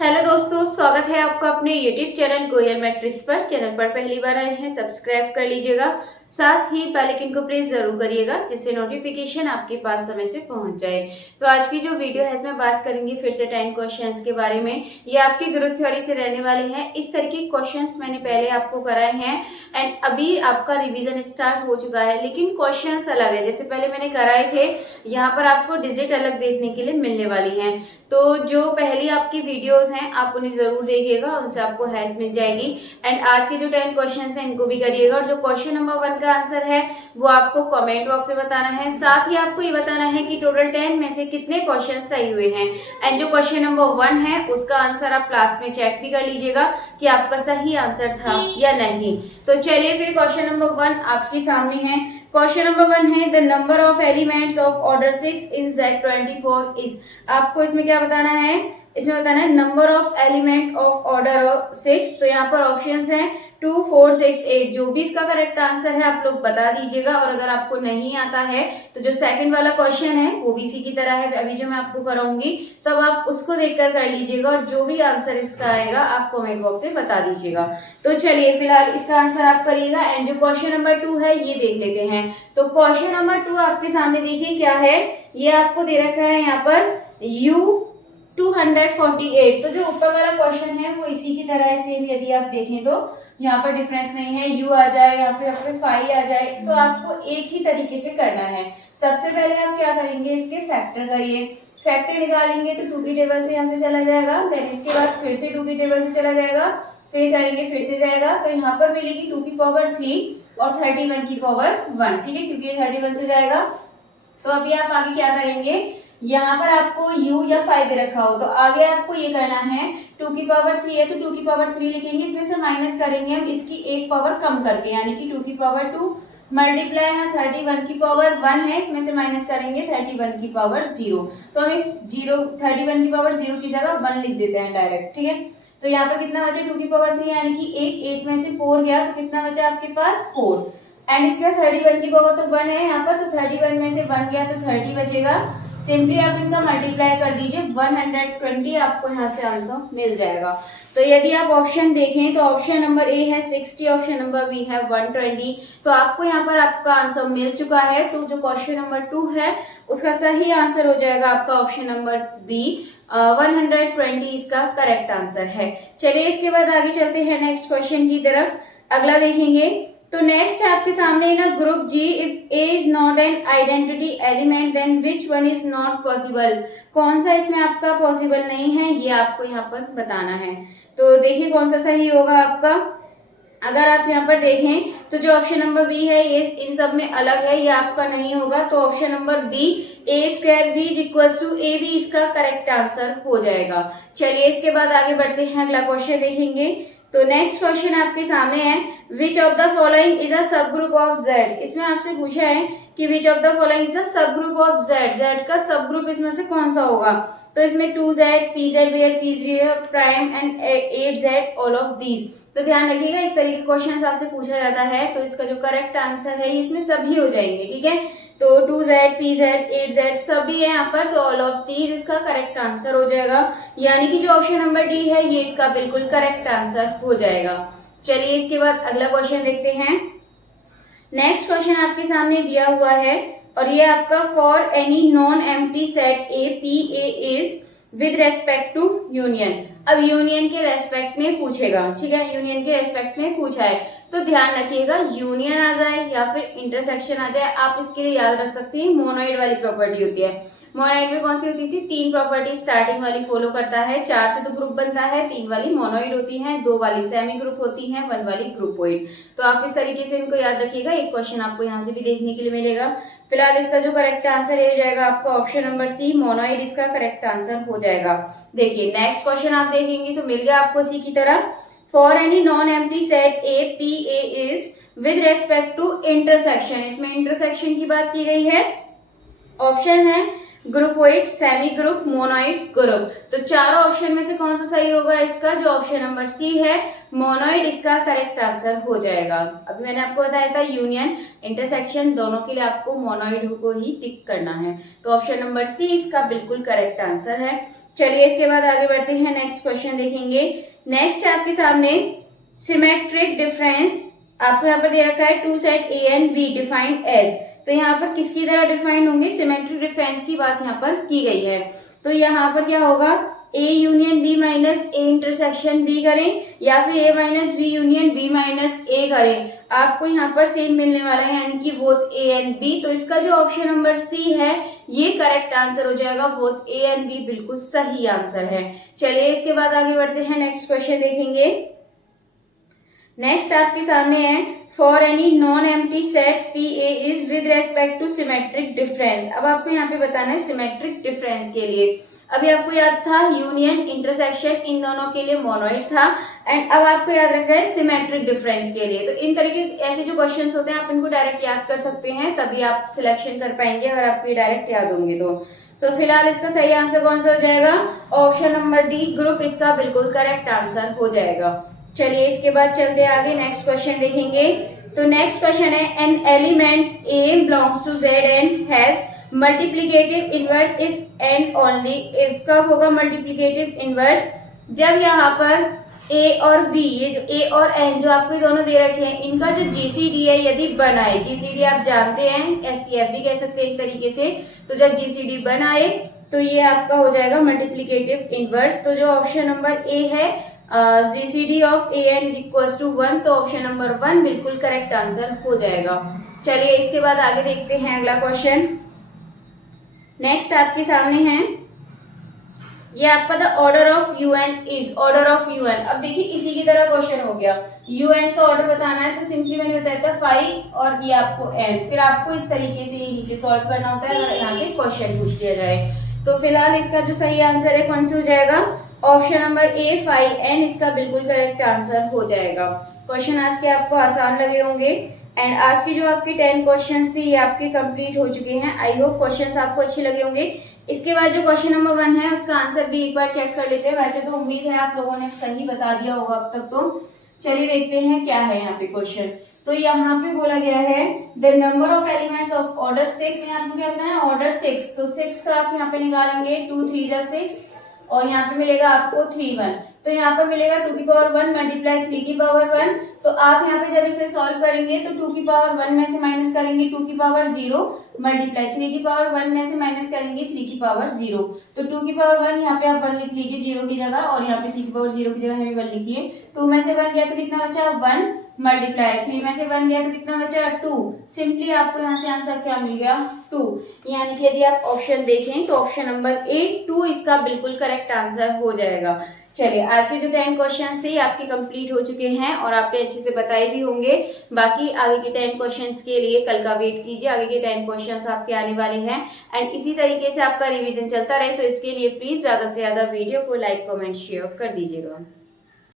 Hello दोस्तों, स्वागत है आपका अपने यूट्यूब चैनल कोयल मैट्रिक्स पर। चैनल पर पहली बार आए हैं, सब्सक्राइब कर लीजिएगा। साथ ही बेल आइकन को प्रेस जरूर करिएगा, जिससे नोटिफिकेशन आपके पास समय से पहुंच जाए। तो आज की जो वीडियो है इसमें बात करेंगे फिर से 10 क्वेश्चंस के बारे में। ये आपकी ग्रुप थ्योरी से रहने वाले हैं। इस तरह के क्वेश्चंस मैंने पहले आपको कराए हैं एंड अभी आपका रिविजन स्टार्ट हो चुका है, लेकिन क्वेश्चंस अलग है। जैसे पहले मैंने कराए थे, यहाँ पर आपको डिजिट अलग देखने के लिए मिलने वाली है। तो जो पहली आपकी वीडियोस हैं आप उन्हें जरूर देखिएगा, उनसे आपको हेल्प मिल जाएगी। एंड आज के जो 10 क्वेश्चंस हैं इनको भी करिएगा। और जो क्वेश्चन नंबर 1 का आंसर है वो आपको कमेंट बॉक्स में बताना है। साथ ही आपको ये बताना है कि टोटल 10 में से कितने क्वेश्चन सही हुए हैं। एंड जो क्वेश्चन नंबर 1 है उसका आंसर आप लास्ट में चेक भी कर लीजिएगा कि आपका सही आंसर था या नहीं। तो चलिए फिर क्वेश्चन नंबर 1 आपके सामने है। क्वेश्चन नंबर 1 है the number of elements of order 6 in Z24 is. आपको इसमें क्या बताना है? इसमें बताना है number of element of order 6। तो यहाँ पर ऑप्शंस हैं 2, 4, 6, 8। जो भी इसका करेक्ट आंसर है आप लोग बता दीजिएगा। और अगर आपको नहीं आता है तो जो सेकंड वाला क्वेश्चन है वो भी इसी की तरह है, अभी जो मैं आपको कराऊंगी तब आप उसको देखकर कर लीजिएगा। और जो भी आंसर इसका आएगा आप कमेंट बॉक्स में बता दीजिएगा। तो चलिए फिलहाल इसका आंसर आप करिएगा। एंड जो क्वेश्चन नंबर 2 है ये देख लेते हैं। तो क्वेश्चन नंबर 2 आपके सामने देखिए क्या है। ये आपको दे रखा है यहाँ पर U248। तो जो ऊपर वाला क्वेश्चन है वो इसी की तरह है सेम। यदि आप देखें तो यहाँ पर डिफरेंस नहीं है, U आ जाए या फिर आपके फाई आ जाए, तो आपको एक ही तरीके से करना है। सबसे पहले आप क्या करेंगे, इसके फैक्टर करिए। फैक्टर निकालेंगे तो 2 की टेबल से यहाँ से चला जाएगा, देन इसके बाद फिर से 2 की टेबल से चला जाएगा, फिर करेंगे फिर से जाएगा। तो यहाँ पर मिलेगी 2 की पावर 3 और 31 की पावर 1। ठीक है, क्योंकि 31 से जाएगा। तो अभी आप आगे क्या करेंगे, यहाँ पर आपको u या फाइव दे रखा हो तो आगे आपको ये करना है 2 की पावर 3 है तो 2 की पावर 3 लिखेंगे, इसमें से माइनस करेंगे हम इसकी एक पावर कम करके, यानी कि 2 की पावर 2 मल्टीप्लाई यहाँ 31 की पावर 1 है, इसमें से माइनस करेंगे 31 की पावर 0। तो हम इस 31 की पावर 0 की जगह 1 लिख देते हैं डायरेक्ट। ठीक है, तो यहाँ पर कितना बचा 2 की पावर 3 यानी कि 8 में से 4 गया तो कितना बचा आपके पास 4। एंड इसका 31 की पावर तो 1 है यहाँ पर, तो 31 में से 1 गया तो 30 बचेगा। सिंपली आप इनका मल्टीप्लाई कर दीजिए, 120 आपको यहाँ से आंसर मिल जाएगा। तो यदि आप ऑप्शन देखें तो ऑप्शन नंबर ए है 60, ऑप्शन नंबर बी है 120। तो आपको यहाँ पर आपका आंसर मिल चुका है। तो जो क्वेश्चन नंबर 2 है उसका सही आंसर हो जाएगा आपका ऑप्शन नंबर बी, 120 इसका करेक्ट आंसर है। चलिए इसके बाद आगे चलते हैं नेक्स्ट क्वेश्चन की तरफ। अगला देखेंगे तो नेक्स्ट है आपके सामने ना group G, if A is not an identity element then which one is not possible. कौन सा इसमें आपका पॉसिबल नहीं है ये आपको यहाँ पर बताना है। तो देखिए कौन सा सही होगा आपका। अगर आप यहाँ पर देखें तो जो ऑप्शन नंबर बी है ये इन सब में अलग है, ये आपका नहीं होगा। तो option number B a² b equals to A B इसका करेक्ट आंसर हो जाएगा। चलिए इसके बाद आगे बढ़ते हैं, अगला क्वेश्चन देखेंगे। तो नेक्स्ट क्वेश्चन आपके सामने है which of the following is a सब ग्रुप ऑफ जेड। इसमें आपसे पूछा है कि which of the following is a सब ग्रुप ऑफ जेड। जेड का सब ग्रुप इसमें से कौन सा होगा। तो इसमें 2z, pz, p0 prime and 8z all of these. तो ध्यान रखिएगा इस तरह के क्वेश्चन आपसे पूछा जाता है तो इसका जो करेक्ट आंसर है इसमें सभी हो जाएंगे। ठीक है, तो 2z, pz, 8z सभी है यहाँ पर, तो ऑल ऑफ दीज इसका करेक्ट आंसर हो जाएगा। यानी कि जो ऑप्शन नंबर डी है ये इसका बिल्कुल करेक्ट आंसर हो जाएगा। चलिए इसके बाद अगला क्वेश्चन देखते हैं। नेक्स्ट क्वेश्चन आपके सामने दिया हुआ है और ये आपका for any non empty set A P A is with respect to union. अब यूनियन के रेस्पेक्ट में पूछेगा। ठीक है, यूनियन के रेस्पेक्ट में पूछा है तो ध्यान रखिएगा यूनियन आ जाए या फिर इंटरसेक्शन आ जाए, आप इसके लिए याद रख सकते हैं मोनोइड वाली प्रॉपर्टी होती है। मोनोइड में कौन सी होती थी, 3 प्रॉपर्टी स्टार्टिंग वाली फॉलो करता है, 4 से तो ग्रुप बनता है, 3 वाली मोनोइड होती है, 2 वाली सेमी ग्रुप होती है, 1 वाली ग्रुपोइड। तो आप इस तरीके से इनको याद रखिएगा। एक क्वेश्चन आपको यहाँ से भी देखने के लिए मिलेगा। फिलहाल इसका जो करेक्ट आंसर हो जाएगा आपका ऑप्शन नंबर सी, मोनोइड इसका करेक्ट आंसर हो जाएगा। देखिए नेक्स्ट क्वेश्चन आप देखेंगे तो मिल गया आपको इसी की तरह for any non empty set A P A is with respect to intersection. इसमें इंटरसेक्शन की बात की गई है। ऑप्शन है groupoid, semigroup, monoid, group. तो चारों ऑप्शन में से कौन सा सही होगा इसका, जो ऑप्शन नंबर सी है मोनोइड इसका करेक्ट आंसर हो जाएगा। अभी मैंने आपको बताया था यूनियन इंटरसेक्शन दोनों के लिए आपको मोनोइड को ही टिक करना है। तो ऑप्शन नंबर सी इसका बिल्कुल करेक्ट आंसर है। चलिए इसके बाद आगे बढ़ते हैं, नेक्स्ट क्वेश्चन देखेंगे। नेक्स्ट आपके सामने सिमेट्रिक डिफरेंस आपको यहाँ पर दे रखा है, two set A and B defined as. तो यहाँ पर किसकी तरह डिफाइंड होंगे, सिमेट्रिक डिफरेंस की बात यहाँ पर की गई है। तो यहाँ पर क्या होगा, A union B minus A intersection B करें या फिर A minus B union B minus A करें, आपको यहाँ पर सेम मिलने वाला है, यानी कि बोथ ए एंड बी। तो इसका जो ऑप्शन नंबर सी है ये करेक्ट आंसर हो जाएगा, बोथ ए एंड बी बिल्कुल सही आंसर है। चलिए इसके बाद आगे बढ़ते हैं, नेक्स्ट क्वेश्चन देखेंगे। नेक्स्ट आपके सामने है, for any non empty set P A is with respect to symmetric difference. अब आपको यहाँ पे बताना है सिमेट्रिक डिफरेंस के लिए। अभी आपको याद था यूनियन, इंटरसेक्शन, इन दोनों के लिए मोनोइड था, एंड अब आपको याद रखना है सिमेट्रिक डिफरेंस के लिए। तो इन तरीके ऐसे जो क्वेश्चंस होते हैं आप इनको डायरेक्ट याद कर सकते हैं, तभी आप सिलेक्शन कर पाएंगे अगर आपको डायरेक्ट याद होंगे तो फिलहाल इसका सही आंसर कौन सा हो जाएगा, ऑप्शन नंबर डी ग्रुप इसका बिल्कुल करेक्ट आंसर हो जाएगा। चलिए इसके बाद चलते हैं आगे, नेक्स्ट क्वेश्चन देखेंगे। तो नेक्स्ट क्वेश्चन है, an element A belongs to Z and has multiplicative inverse if and only if. कब होगा मल्टीप्लिकेटिव इनवर्स, जब यहाँ पर ए और बी, ये जो ए और एन जो आपको दोनों दे रखे हैं, इनका जो जीसीडी है यदि बनाए, जीसीडी आप जानते हैं एससीएफ भी कह सकते हैं एक तरीके से, तो जब जीसीडी बनाए तो ये आपका हो जाएगा मल्टीप्लिकेटिव इनवर्स। तो जो ऑप्शन नंबर ए है, GCD of A N is equal to 1, तो ऑप्शन नंबर 1 बिल्कुल करेक्ट आंसर हो जाएगा। चलिए इसके बाद आगे देखते हैं अगला क्वेश्चन। नेक्स्ट आपके सामने है, ये आपका the order of UN is, order of UN. अब देखिए इसी की तरह क्वेश्चन हो गया, यूएन का ऑर्डर बताना है, तो सिंपली मैंने बताया था 5 और ये आपको एन, फिर आपको इस तरीके से ये नीचे सॉल्व करना होता है अगर यहाँ से क्वेश्चन पूछ दिया जाए। तो फिलहाल इसका जो सही आंसर है कौन सा हो जाएगा, ऑप्शन नंबर ए 5n इसका बिल्कुल करेक्ट आंसर हो जाएगा। क्वेश्चन आज के आपको आसान लगे होंगे, एंड आज की जो आपकी 10 क्वेश्चंस थी ये आपके कंप्लीट हो चुके हैं। आई होप क्वेश्चंस आपको अच्छे लगे होंगे। इसके बाद जो क्वेश्चन नंबर 1 है उसका आंसर भी एक बार चेक कर लेते हैं। वैसे तो उम्मीद है आप लोगों ने सही बता दिया होगा अब तक, तो चलिए देखते हैं क्या है यहाँ पे क्वेश्चन। तो यहाँ पे बोला गया है the number of elements of order 6, यहाँ पे क्या बताना है, ऑर्डर 6। तो 6 का आप यहाँ पे निकालेंगे, 2 3 जा 6 और यहाँ पे मिलेगा आपको 3 1, तो यहाँ पर मिलेगा 2 की पावर 1 मल्टीप्लाई 3 की पावर 1। तो आप यहाँ पे जब इसे सॉल्व करेंगे तो 2 की पावर 1 में से माइनस करेंगे 2 की पावर 0 मल्टीप्लाई 3 की पावर 1 में से माइनस करेंगे 3 की पावर 0। तो 2 की पावर 1 यहाँ पे आप 1 लिख लीजिए 0 की जगह, और यहाँ पे 3 की पावर 0 की जगह हमें 1 लिखिए। 2 में से 1 गया तो कितना बचा 1 मल्टीप्लाई 3 में से 1 गया तो कितना बचा 2। सिंपली आपको यहाँ से आंसर क्या मिल गया 2। यानी कि यदि आप ऑप्शन देखें तो ऑप्शन नंबर ए 2 इसका बिल्कुल करेक्ट आंसर हो जाएगा। चलिए आज के जो 10 क्वेश्चंस थे आपके कंप्लीट हो चुके हैं और आपने अच्छे से बताए भी होंगे। बाकी आगे के 10 क्वेश्चंस के लिए कल का वेट कीजिए, आगे के 10 क्वेश्चंस आपके आने वाले हैं। एंड इसी तरीके से आपका रिवीजन चलता रहे, तो इसके लिए प्लीज ज्यादा से ज्यादा वीडियो को लाइक कमेंट शेयर कर दीजिएगा।